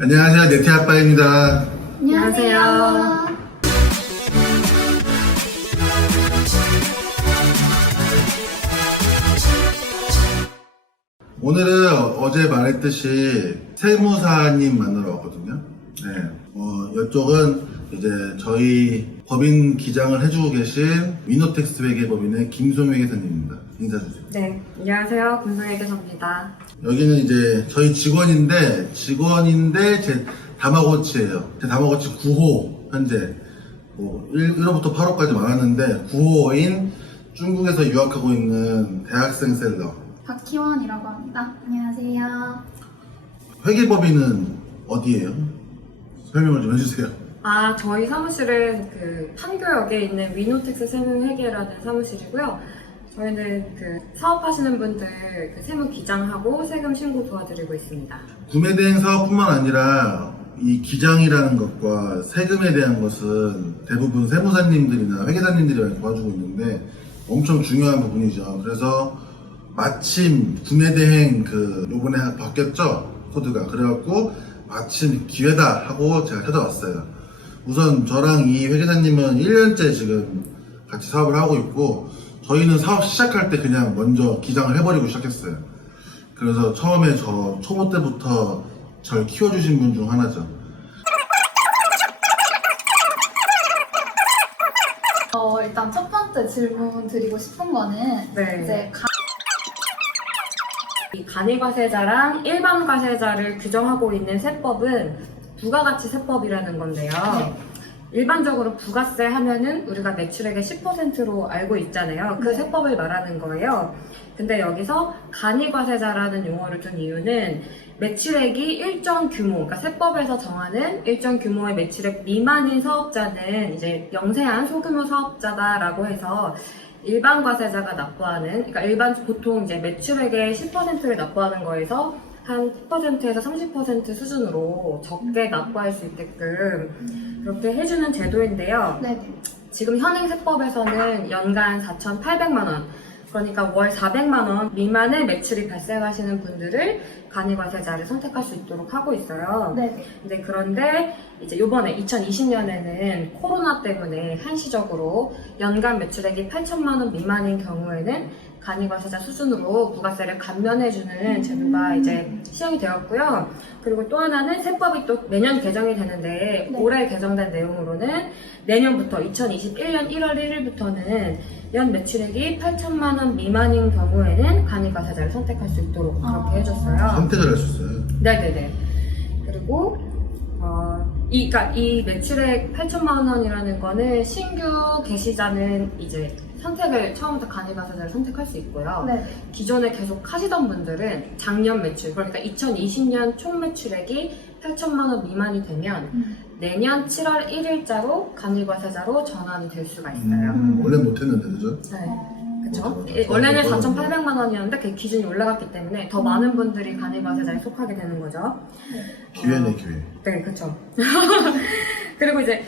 안녕하세요, 네티 아빠입니다. 안녕하세요. 오늘은 어제 말했듯이 세무사님 만나러 왔거든요. 네. 이쪽은 이제 저희 법인 기장을 해주고 계신 위노텍스 회계법인의 김소미 회계사님입니다. 인사주세요. 네, 안녕하세요. 김성혜계사입니다. 여기는 이제 저희 직원인데 제 다마고치예요. 제 다마고치 9호 현재 1호부터 8호까지 많았는데 9호인 중국에서 유학하고 있는 대학생 셀러. 박희원이라고 합니다. 안녕하세요. 회계법인은 어디예요? 설명을 좀 해주세요. 저희 사무실은 판교역에 있는 위노텍스 세무회계라는 사무실이고요. 저희는 사업하시는 분들 세무 기장하고 세금 신고 도와드리고 있습니다. 구매 대행 사업뿐만 아니라 이 기장이라는 것과 세금에 대한 것은 대부분 세무사님들이나 회계사님들이 많이 도와주고 있는데 엄청 중요한 부분이죠. 그래서 마침 구매 대행 요번에 바뀌었죠? 코드가. 그래갖고 마침 기회다 하고 제가 찾아왔어요. 우선 저랑 이 회계사님은 1년째 지금 같이 사업을 하고 있고 저희는 사업 시작할 때 그냥 먼저 기장을 해버리고 시작했어요. 그래서 처음에 저 초보 때부터 절 키워주신 분 중 하나죠. 일단 첫 번째 질문 드리고 싶은 거는 네. 이제 이 간이과세자랑 일반 과세자를 규정하고 있는 세법은 부가가치 세법이라는 건데요. 네. 일반적으로 부가세 하면은 우리가 매출액의 10%로 알고 있잖아요. 그 네. 세법을 말하는 거예요. 근데 여기서 간이과세자라는 용어를 둔 이유는 매출액이 일정 규모, 그러니까 세법에서 정하는 일정 규모의 매출액 미만인 사업자는 이제 영세한 소규모 사업자다라고 해서 일반 과세자가 납부하는, 그러니까 보통 이제 매출액의 10%를 납부하는 거에서 한 10%에서 30% 수준으로 적게 납부할 수 있게끔 그렇게 해주는 제도인데요. 네네. 지금 현행 세법에서는 연간 4,800만 원, 그러니까 월 400만 원 미만의 매출이 발생하시는 분들을 간이과세자를 선택할 수 있도록 하고 있어요. 네네. 그런데 이제 요번에 2020년에는 코로나 때문에 한시적으로 연간 매출액이 8천만 원 미만인 경우에는 간이과세자 수준으로 부가세를 감면해주는 제도가 이제 시행이 되었고요. 그리고 또 하나는 세법이 또 매년 개정이 되는데 네. 올해 개정된 내용으로는 내년부터 2021년 1월 1일부터는 연 매출액이 8천만 원 미만인 경우에는 간이과세자를 선택할 수 있도록 그렇게 해줬어요. 선택을 할 수 있어요. 네네네. 그리고 이 매출액 8천만 원이라는 거는 신규 게시자는 이제 선택을 처음부터 간이과세자를 선택할 수 있고요. 네네. 기존에 계속 하시던 분들은 작년 매출, 그러니까 2020년 총 매출액이 8천만 원 미만이 되면 내년 7월 1일자로 간이과세자로 전환이 될 수가 있어요. 원래 못했는데, 그죠? 네. 그쵸? 맞아. 원래는 4,800만 원이었는데 그 기준이 올라갔기 때문에 더 많은 분들이 간이과세자에 속하게 되는 거죠. 기회네, 기회. 네, 그쵸. 그리고 이제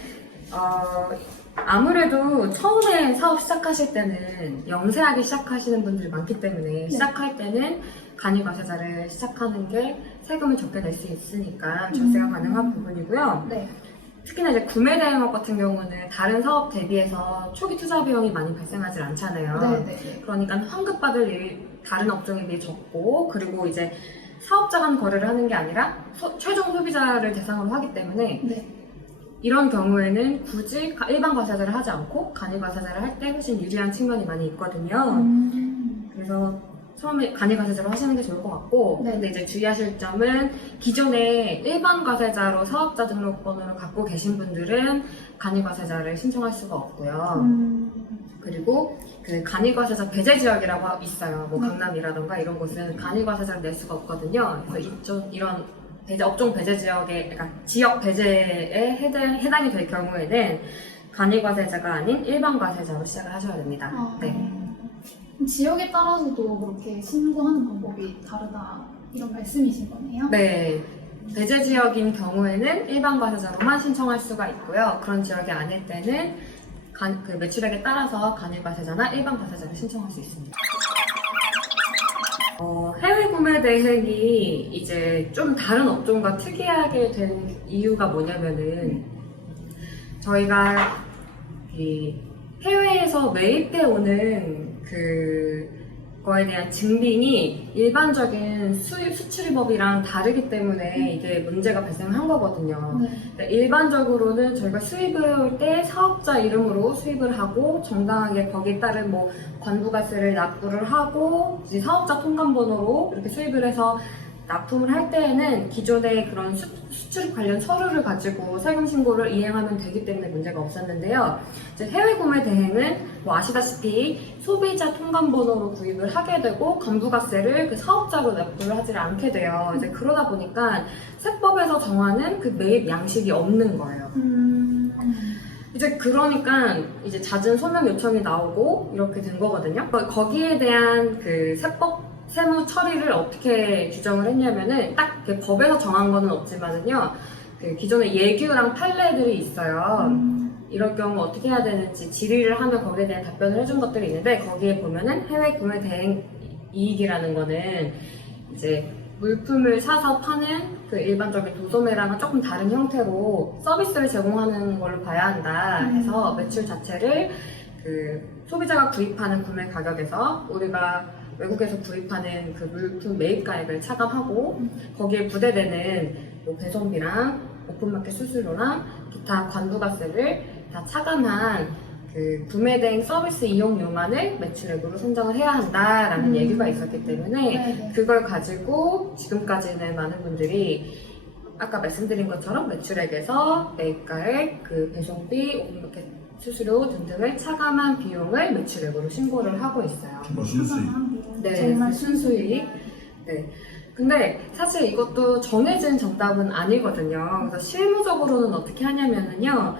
아무래도 처음에 사업 시작하실 때는 영세하게 시작하시는 분들이 많기 때문에 시작할 때는 간이과세자를 시작하는 게 세금을 적게 낼 수 있으니까 절세가 가능한 부분이고요. 네. 특히나 이제 구매 대행업 같은 경우는 다른 사업 대비해서 초기 투자 비용이 많이 발생하지 않잖아요. 네네. 그러니까 환급받을 일이 다른 업종에 비해 적고, 그리고 이제 사업자 간 거래를 하는 게 아니라 최종 소비자를 대상으로 하기 때문에 네. 이런 경우에는 굳이 일반 과세자를 하지 않고 간이과세자를 할 때 훨씬 유리한 측면이 많이 있거든요. 그래서 처음에 간이과세자로 하시는 게 좋을 것 같고, 네. 근데 이제 주의하실 점은 기존에 일반 과세자로 사업자 등록번호를 갖고 계신 분들은 간이과세자를 신청할 수가 없고요. 그리고 간이과세자 배제 지역이라고 있어요. 뭐 강남이라던가 이런 곳은 간이과세자를 낼 수가 없거든요. 그래서 이런 업종 배제 지역에, 그러니까 지역 배제에 해당이 될 경우에는 간이과세자가 아닌 일반 과세자로 시작을 하셔야 됩니다. 네. 지역에 따라서도 그렇게 신고하는 방법이 다르다 이런 말씀이신 거네요? 네. 배제 지역인 경우에는 일반 과세자로만 신청할 수가 있고요. 그런 지역이 아닐 때는 매출액에 따라서 간이과세자나 일반 과세자를 신청할 수 있습니다. 해외 구매 대행이 이제 좀 다른 업종과 특이하게 된 이유가 뭐냐면은 저희가 이 해외에서 매입해 오는 그거에 대한 증빙이 일반적인 수출입법이랑 다르기 때문에 이게 문제가 발생한 거거든요. 네. 그러니까 일반적으로는 저희가 수입을 해올 때 사업자 이름으로 수입을 하고 정당하게 거기에 따른 뭐 관부가세를 납부를 하고 이제 사업자 통관번호로 이렇게 수입을 해서 납품을 할 때에는 기존의 그런 수출입 관련 서류를 가지고 세금 신고를 이행하면 되기 때문에 문제가 없었는데요. 이제 해외 구매 대행은 뭐 아시다시피 소비자 통관번호로 구입을 하게 되고 관부가세를 그 사업자로 납부를 하지 않게 돼요. 이제 그러다 보니까 세법에서 정하는 그 매입 양식이 없는 거예요. 이제 그러니까 이제 잦은 소명 요청이 나오고 이렇게 된 거거든요. 거기에 대한 그 세무 처리를 어떻게 규정을 했냐면은 딱 이렇게 법에서 정한 거는 없지만은요, 그 기존에 예규랑 판례들이 있어요. 이럴 경우 어떻게 해야 되는지 질의를 하면 거기에 대한 답변을 해준 것들이 있는데 거기에 보면은 해외 구매 대행 이익이라는 거는 이제 물품을 사서 파는 그 일반적인 도소매랑은 조금 다른 형태로 서비스를 제공하는 걸로 봐야 한다 해서 매출 자체를 그 소비자가 구입하는 구매 가격에서 우리가 외국에서 구입하는 그 물품 매입가액을 차감하고 거기에 부대되는 뭐 배송비랑 오픈마켓 수수료랑 기타 관부가세를 다 차감한 그 구매대행 서비스 이용료만을 매출액으로 선정을 해야 한다라는 얘기가 있었기 때문에 네네. 그걸 가지고 지금까지는 많은 분들이 아까 말씀드린 것처럼 매출액에서 매입가액, 그 배송비, 오픈마켓 수수료 등등을 차감한 비용을 매출액으로 신고를 하고 있어요. 순수익. 네, 정말 순수익. 네. 근데 사실 이것도 정해진 정답은 아니거든요. 그래서 실무적으로는 어떻게 하냐면은요.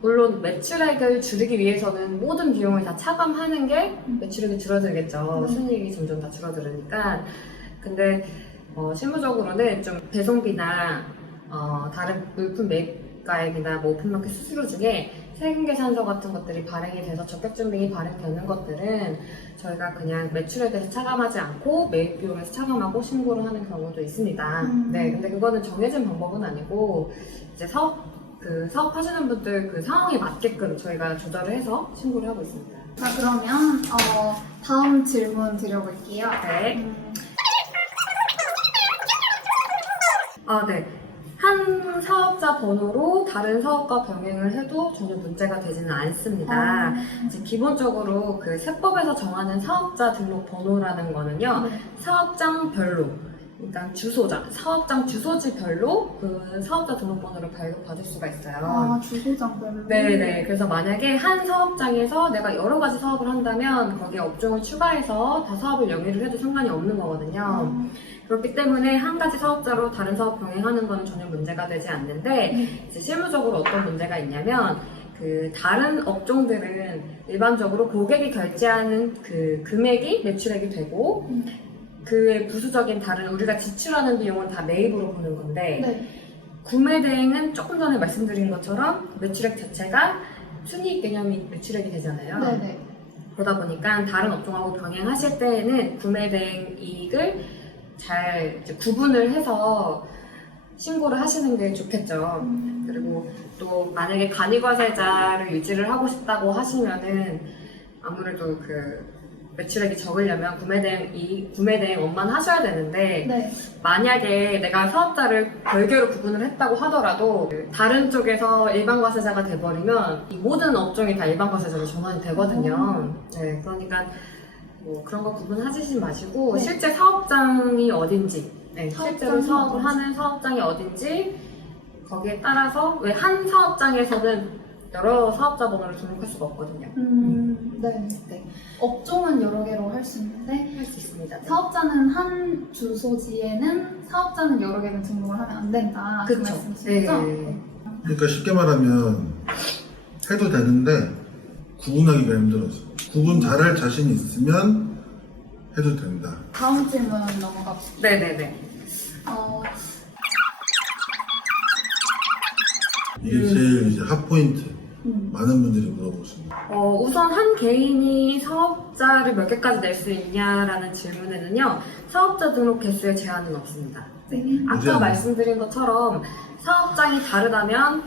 물론 매출액을 줄이기 위해서는 모든 비용을 다 차감하는 게 매출액이 줄어들겠죠. 순이익이 점점 다 줄어들으니까. 근데 실무적으로는 좀 배송비나 다른 물품 매입가액이나 뭐 오픈마켓 수수료 중에 세금계산서 같은 것들이 발행이 돼서 적격증빙이 발행되는 것들은 저희가 그냥 매출액에서 차감하지 않고 매입 비용에서 차감하고 신고를 하는 경우도 있습니다. 네, 근데 그거는 정해진 방법은 아니고 이제 사업하시는 분들 그 상황에 맞게끔 저희가 조절을 해서 신고를 하고 있습니다. 자, 그러면 다음 질문 드려볼게요. 네. 네. 한 사업자 번호로 다른 사업과 병행을 해도 전혀 문제가 되지는 않습니다. 이제 기본적으로 그 세법에서 정하는 사업자 등록 번호라는 거는요, 네. 사업장별로, 그러니까 사업장 주소지별로 그 사업자 등록번호를 발급받을 수가 있어요. 주소장별로. 네네. 그래서 만약에 한 사업장에서 내가 여러 가지 사업을 한다면 거기에 업종을 추가해서 다 사업을 영위를 해도 상관이 없는 거거든요. 그렇기 때문에 한 가지 사업자로 다른 사업 병행하는 거는 전혀 문제가 되지 않는데 이제 실무적으로 어떤 문제가 있냐면 그 다른 업종들은 일반적으로 고객이 결제하는 그 금액이 매출액이 되고 그의 부수적인 다른 우리가 지출하는 비용은 다 매입으로 보는 건데 네. 구매 대행은 조금 전에 말씀드린 것처럼 매출액 자체가 순이익 개념이 매출액이 되잖아요. 네네. 그러다 보니까 다른 업종하고 병행하실 때에는 구매 대행 이익을 잘 이제 구분을 해서 신고를 하시는 게 좋겠죠. 그리고 또 만약에 간이과세자를 유지를 하고 싶다고 하시면은 아무래도 그 매출액이 적으려면 구매대행 업만 하셔야 되는데 네. 만약에 내가 사업자를 별개로 구분을 했다고 하더라도 다른 쪽에서 일반과세자가 돼버리면 이 모든 업종이 다 일반과세자로 전환이 되거든요. 네, 그러니까 뭐 그런 거 구분하시지 마시고 네. 실제 사업장이 어딘지, 실제로 사업장이 사업을 어딘지. 하는 사업장이 어딘지 거기에 따라서 왜 한 사업장에서는 여러 사업자 번호를 등록할 수가 없거든요. 네. 네. 업종은 여러 개로 할 수 있는데 할 수 있습니다. 네. 사업자는 한 주소지에는 사업자는 여러 개를 등록을 하면 안 된다. 그 그쵸. 말씀이시죠? 네. 그러니까 쉽게 말하면 해도 되는데 구분하기가 힘들어서 구분 잘할 자신이 있으면 해도 된다. 다음 질문 넘어가 볼게요. 네네네. 이게 제일 이제 핫포인트. 많은 분들이 물어보십니다. 우선 한 개인이 사업 사업자를 몇 개까지 낼 수 있냐라는 질문에는요, 사업자 등록 개수에 제한은 없습니다. 아까 문제는- 말씀드린 것처럼 사업장이 다르다면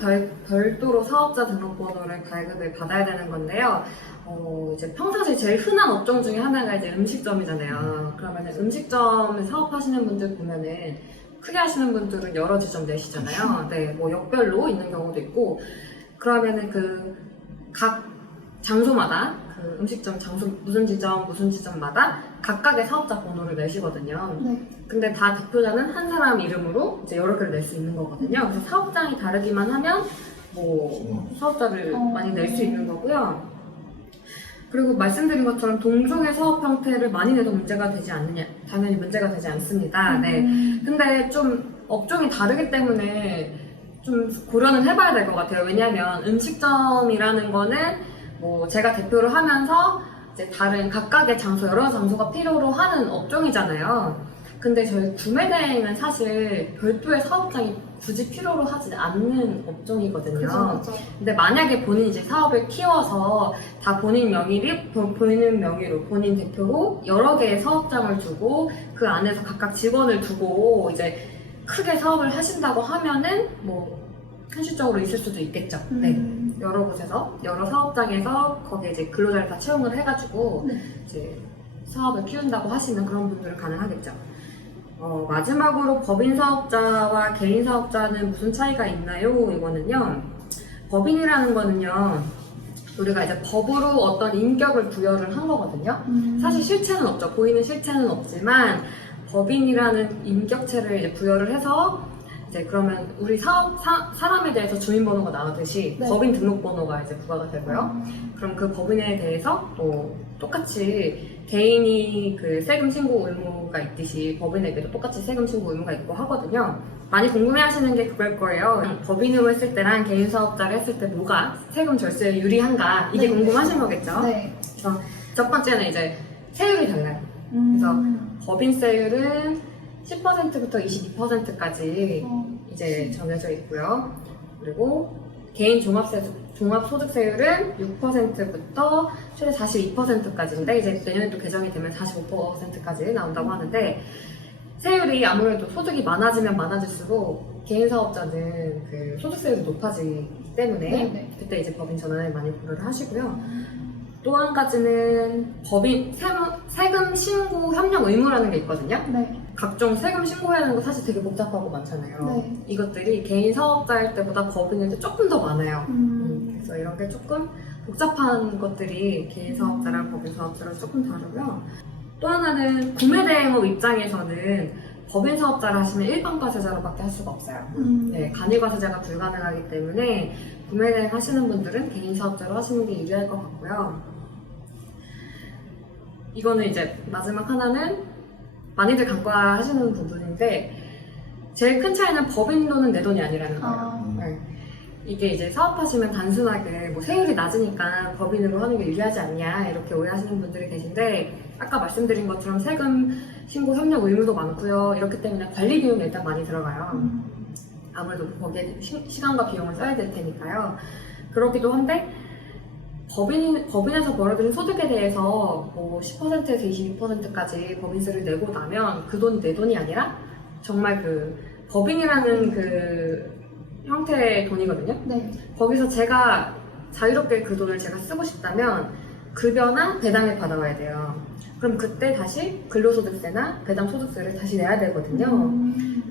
별도로 사업자 등록번호를 발급을 받아야 되는 건데요. 이제 평상시에 제일 흔한 업종 중에 하나가 이제 음식점이잖아요. 그러면 음식점 사업하시는 분들 보면은 크게 하시는 분들은 여러 지점 내시잖아요. 네, 뭐 역별로 있는 경우도 있고, 그러면은 그 각 장소마다 그 음식점 장소 무슨 지점마다 각각의 사업자 번호를 내시거든요. 네. 근데 다 대표자는 한 사람 이름으로 이제 여러 개를 낼 수 있는 거거든요. 그래서 사업장이 다르기만 하면 뭐 사업자를 많이 낼 수 있는 거고요. 그리고 말씀드린 것처럼 동종의 사업 형태를 많이 내도 문제가 되지 않느냐? 당연히 문제가 되지 않습니다. 네. 근데 좀 업종이 다르기 때문에 좀 고려는 해봐야 될 것 같아요. 왜냐하면 음식점이라는 거는 뭐 제가 대표를 하면서 이제 다른 각각의 장소, 여러 장소가 필요로 하는 업종이잖아요. 근데 저희 구매대행은 사실 별도의 사업장이 굳이 필요로 하지 않는 업종이거든요. 그죠. 근데 만약에 본인이 이제 사업을 키워서 다 본인 명의로 본인 대표로 여러 개의 사업장을 두고 그 안에서 각각 직원을 두고 이제 크게 사업을 하신다고 하면은 뭐 현실적으로 있을 수도 있겠죠. 네. 여러 곳에서 여러 사업장에서 거기에 이제 근로자를 다 채용을 해가지고 네. 이제 사업을 키운다고 하시는 그런 분들은 가능하겠죠. 마지막으로 법인 사업자와 개인 사업자는 무슨 차이가 있나요? 이거는요. 법인이라는 거는요. 우리가 이제 법으로 어떤 인격을 부여를 한 거거든요. 사실 실체는 없죠. 보이는 실체는 없지만 법인이라는 인격체를 이제 부여를 해서 이제 그러면 우리 사람에 대해서 주민번호가 나오듯이 네. 법인 등록번호가 이제 부과가 되고요. 그럼 그 법인에 대해서 또 똑같이 개인이 그 세금 신고 의무가 있듯이 법인에게도 똑같이 세금 신고 의무가 있고 하거든요. 많이 궁금해하시는 게 그걸 거예요. 법인으로 했을 때랑 개인 사업자를 했을 때 뭐가 세금 절세에 유리한가 이게 네. 궁금하신 거겠죠. 네. 그래서 첫 번째는 이제 세율이 달라요. 그래서 법인세율은 10%부터 22%까지 이제 정해져 있고요. 그리고 개인 종합소득세율은 6%부터 최대 42%까지인데 이제 내년에 또 개정이 되면 45%까지 나온다고 하는데 세율이 아무래도 소득이 많아지면 많아질수록 개인 사업자는 그 소득세율이 높아지기 때문에 네네. 그때 이제 법인 전환을 많이 고려를 하시고요. 또 한 가지는 법인 세금 신고 협력 의무라는 게 있거든요. 네. 각종 세금 신고해야 하는 거 사실 되게 복잡하고 많잖아요. 네. 이것들이 개인 사업자일 때보다 법인일 때 조금 더 많아요. 그래서 이런 게 조금 복잡한 것들이 개인 사업자랑 법인 사업자랑 조금 다르고요. 또 하나는 구매대행업 입장에서는 법인 사업자를 하시면 일반과세자로밖에 할 수가 없어요. 네, 간이과세자가 불가능하기 때문에 구매대행 하시는 분들은 개인 사업자로 하시는 게 유리할 것 같고요. 이거는 이제 마지막 하나는 많이들 간과하시는 부분인데 제일 큰 차이는 법인 돈은 내 돈이 아니라는 거예요. 네. 이게 이제 사업하시면 단순하게 뭐 세율이 낮으니까 법인으로 하는 게 유리하지 않냐 이렇게 오해하시는 분들이 계신데 아까 말씀드린 것처럼 세금 신고 협력 의무도 많고요. 이렇기 때문에 관리 비용이 일단 많이 들어가요. 아무래도 거기에 시간과 비용을 써야 될 테니까요. 그렇기도 한데 법인에서 벌어들인 소득에 대해서 뭐 10%에서 22%까지 법인세를 내고 나면 그 돈이 내 돈이 아니라 정말 그 법인이라는 그 형태의 돈이거든요. 네. 거기서 제가 자유롭게 그 돈을 제가 쓰고 싶다면 급여나 배당을 받아와야 돼요. 그럼 그때 다시 근로소득세나 배당소득세를 다시 내야 되거든요.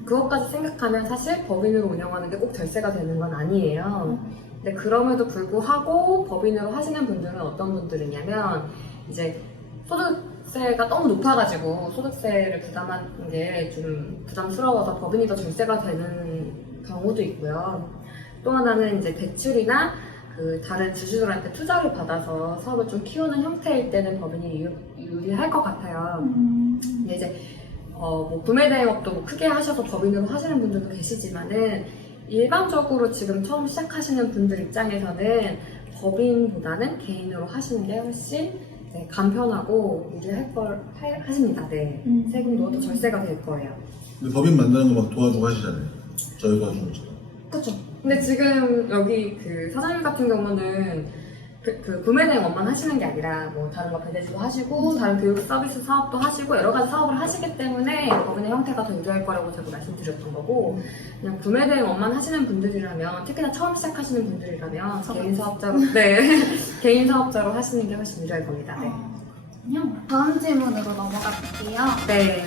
그것까지 생각하면 사실 법인으로 운영하는 게 꼭 절세가 되는 건 아니에요. 근데 그럼에도 불구하고 법인으로 하시는 분들은 어떤 분들이냐면 이제 소득세가 너무 높아가지고 소득세를 부담하는 게 좀 부담스러워서 법인이 더 절세가 되는 경우도 있고요. 또 하나는 이제 대출이나 그 다른 주주들한테 투자를 받아서 사업을 좀 키우는 형태일 때는 법인이 유리할 것 같아요. 근데 이제 뭐 구매대행업도 뭐 크게 하셔서 법인으로 하시는 분들도 계시지만은 일반적으로 지금 처음 시작하시는 분들 입장에서는 법인보다는 개인으로 하시는 게 훨씬 네, 간편하고 유리할 걸 하십니다. 네. 세금도 더 절세가 될 거예요. 근데 법인 만드는 거 막 도와주고 하시잖아요. 저희 도와주는 것처럼. 그렇죠. 근데 지금 여기 그 사장님 같은 경우는 그 구매 대행업만 하시는 게 아니라 뭐 다른 거 배대지도 하시고 다른 교육 서비스 사업도 하시고 여러 가지 사업을 하시기 때문에 법인의 형태가 더 유리할 거라고 제가 말씀드렸던 거고 그냥 구매 대행업만 하시는 분들이라면 특히나 처음 시작하시는 분들이라면 개인 사업자로 네 개인 사업자로 하시는 게 훨씬 유리할 겁니다. 네. 그냥 다음 질문으로 넘어가 볼게요. 네.